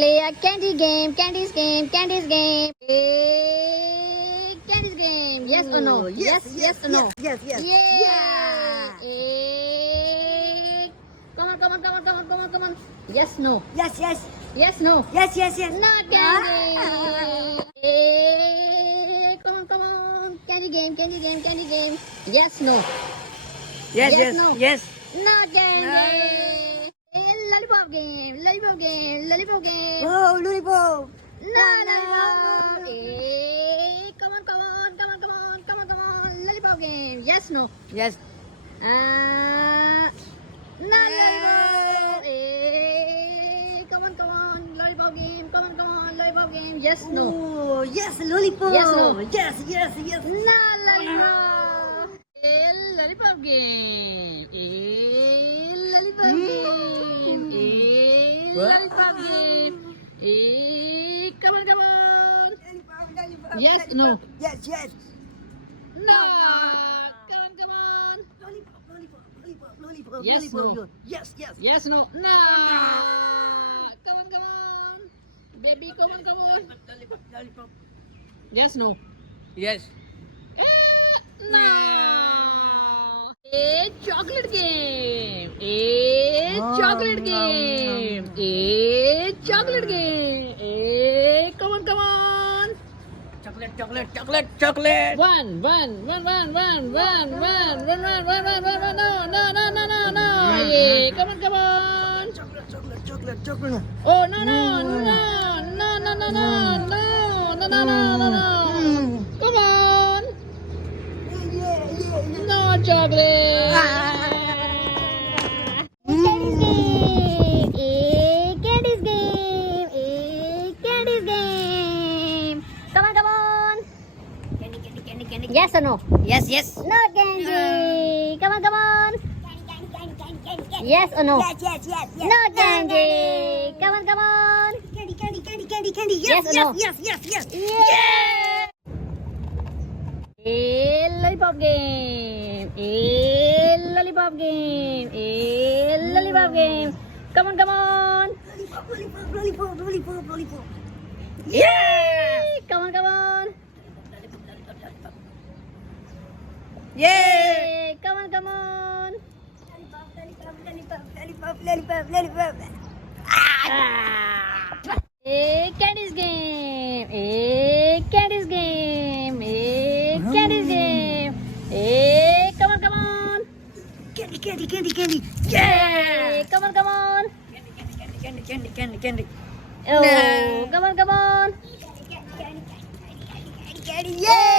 Play a candy game, candies game, candies game. Candies game. Yes or no? Yes or no? Yes. Yeah. Come on. Yes, no. Yes. Yes, no. Yes. Not candy. Come on. Candy game. Yes, no. Yes. no. Yes. Not candy. Lollipop game. Oh, lollipop. No. Come on. Lollipop game. Yes, no. Yes. No lollipop. Come on. Lollipop game. Lollipop game. Yes, no. Oh, yes, lollipop. Yes, no. Yes. No lollipop. Lollipop game. Lollipop game. Lollipop game. Come on. Yes, no. Yes. No. Come on. Lollipop. Yes, lollipop. no. Yes. Yes, no. No. Come on. Baby, come on. Lollipop. Yes, no. Yes. No. A chocolate game. Chocolate game. Chocolate game. Come on. Chocolate. Run. No. Come on. Chocolate. Oh, no. Come on. No chocolate. Candies game. Come on. Candy. Yes or no? Yes. No candy. Come on. Yes or no? Yes. No candy. Come on. Candy. Yes or no? Yes. Yeah. Lollipop game. Lollipop game. Come on. Lollipop. Yeah. Come on. Yeah. Come on. Lollipop. Candies game. Candies game. Come on. Candy. Yeah. Come on. Candy. Oh, come on. Yeah.